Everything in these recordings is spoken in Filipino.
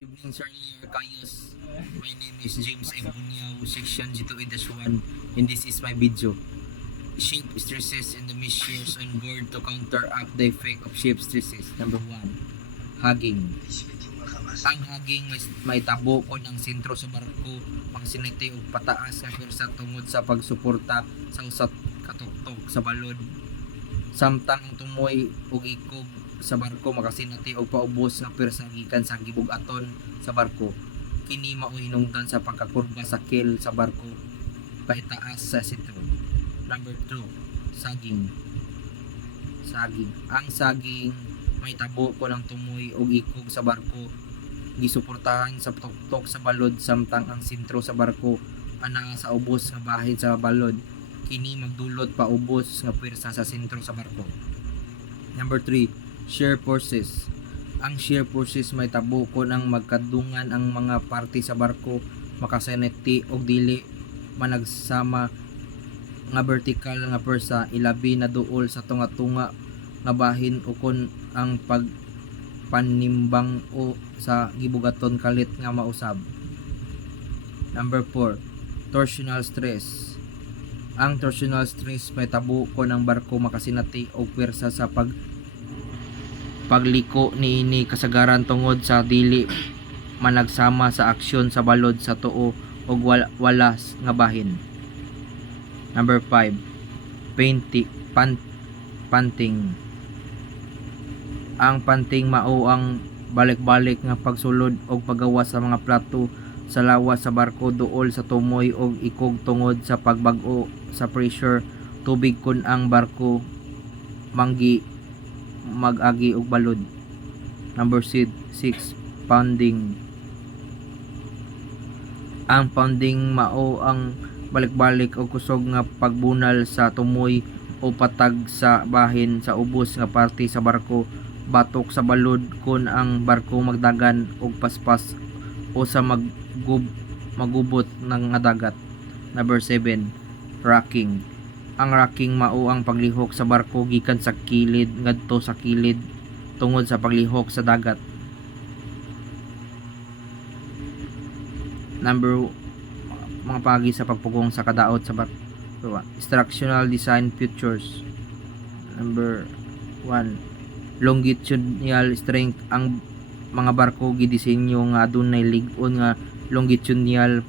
Evening, Sir Leo Cayos. My name is James M. Bunyao, Section G2A-1, and this is my video. Ship stresses and the measures on board to counteract the effect of ship stresses. Number 1, hugging. Ang hugging may tabo ko ng sentro sa barko, makasinati og pataas nga pwersa tungod sa pagsuporta sa usat katuktok sa balod. Samtang ang tumoy ug ikog sa barko makasinati og paubos nga pwersa gikan sa gibug-aton sa barko. Kini mao hinungdan sa pagkakurba sa keel sa barko paitaas sa sentro. Number 2, saging. Ang saging may tabo ko ng tumoy ug ikog sa barko, gisuportahan sa tuktok sa balod samtang ang sentro sa barko ana sa ubos nga bahin sa balod. Kini magdulot pa ubos nga pwersa sa sentro sa barko. Number 3, shear forces. Ang shear forces may tabo ko ng magkadungan ang mga parte sa barko makaseneti og dili managsama nga vertical nga pwersa ilabi na duol sa tunga-tunga nga bahin ukon ang pagpanimbang o sa gibugaton kalit nga mausab. Number 4, torsional stress. Ang torsional stress may tabo ko ng barko makasinati og pwersa sa pagliko niini kasagaran tungod sa dili managsama sa aksyon sa balod sa tuo og walas nga bahin. Number 5, panting. Ang panting mao ang balik-balik nga pagsulod og paggawas sa mga plato sa lawas sa barko duol sa tumoy og ikog tungod sa pagbag-o sa pressure tubig kun ang barko mag-agi og balod. Number 6, pounding. Ang pounding mao ang balik-balik og kusog nga pagbunal sa tumoy o patag sa bahin sa ubos nga parte sa barko batok sa balod kun ang barko magdagan og paspas o sa magubot ng dagat. Number 7, rocking. Ang rocking mao ang paglihok sa barko gikan sa kilid ngadto sa kilid tungod sa paglihok sa dagat. Number mga pagi sa pagpugong sa kadaot sa barko. Structural design features. Number 1, longitudinal strength. Ang mga barko gidisenyo nga adunay lig-on nga longitudinal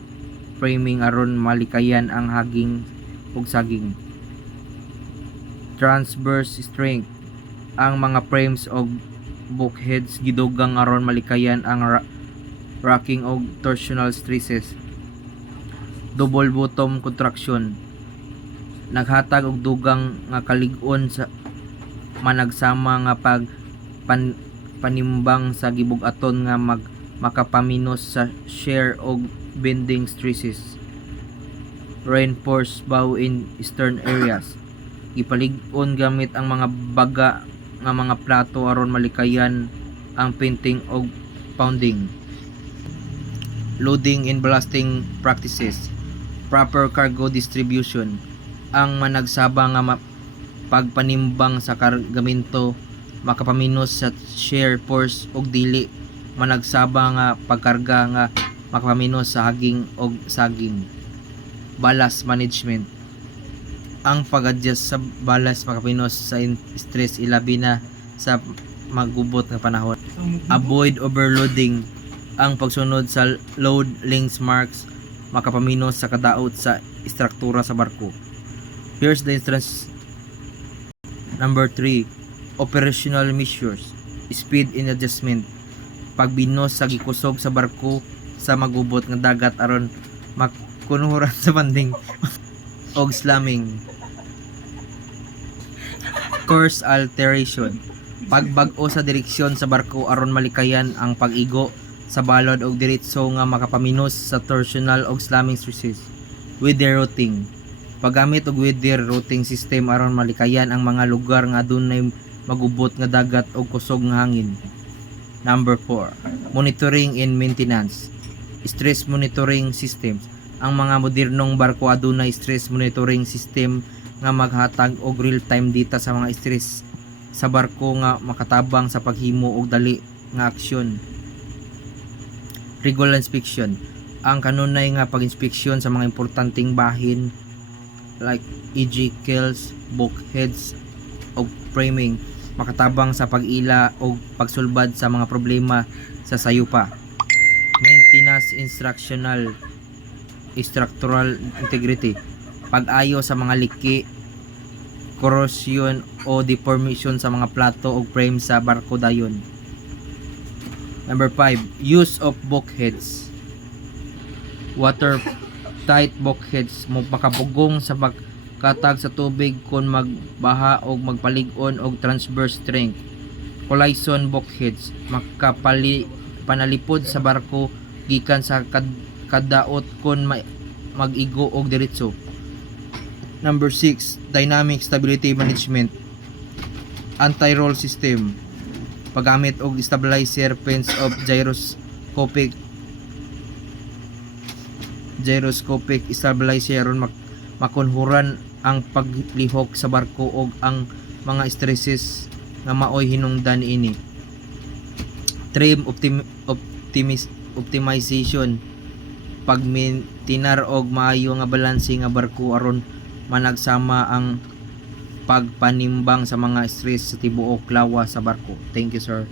framing aron malikayan ang haging ug saging. Transverse strength. Ang mga frames og bulkheads gidugang aron malikayan ang rocking og torsional stresses. Double bottom contraction. Naghatag og dugang nga kalig-on sa managsama nga panimbang sa gibug-aton nga makapaminos sa shear og bending stresses. Reinforced bow in stern areas. Gipalig-on gamit ang mga baga nga mga plato aron malikayan ang painting og pounding. Loading and ballasting practices. Proper cargo distribution. Ang managsaba nga pagpanimbang sa kargamento makapaminos sa shear force og dili managsaba nga pagkarga nga makapaminos sa haging og saging. Ballast management. Ang pag-adjust sa ballast makapaminos sa stress ilabi na sa magubot nga panahon. Avoid overloading. Ang pagsunod sa load links marks makapaminos sa kadaot sa istruktura sa barko. Here's the instance. Number 3, operational measures. Speed and adjustment. Pagbinos sa gikusog sa barko sa magubot nga dagat aron makunuran sa banding og slamming. Course alteration. Pagbag-o sa direksyon sa barko aron malikayan ang pag-igo sa balod og diretso nga makapaminos sa torsional og slamming stresses. Weather routing. Paggamit og weather routing system aron malikayan ang mga lugar nga adunay magubot nga dagat o kusog nga hangin. Number 4, monitoring and maintenance. Stress monitoring systems. Ang mga modernong barko adunay stress monitoring system nga maghatag og real-time data sa mga stress sa barko nga makatabang sa paghimo og dali nga aksyon. Regular inspection. Ang kanunay nga pag-inspeksyon sa mga importanteng bahin like e.g. keels, bulkheads o framing, makatabang sa pag-ila o pagsulbad sa mga problema sa sayupa. Maintenance structural integrity, pag-ayo sa mga liki, corrosion o deformation sa mga plato o frame sa barko dayon. Number 5, use of bulkheads. Watertight bulkheads mo makapugong sa pagkatag sa tubig kung magbaha o magpalig-on og transverse strength. Collision bulkheads panalipod sa barko gikan sa kadaot kung mag-igo og diretso. Number 6, dynamic stability management. Anti-roll system, paggamit og stabilizer, pens of gyroscopic stabilizer ron makunhuran ang paglihok sa barko og ang mga stresses nga maoy hinungdan ini. Trim optimization, pagmintinar og maayo nga balanse nga barko aron managsama ang pagpanimbang sa mga stress sa tibuok lawas sa barko. Thank you, sir.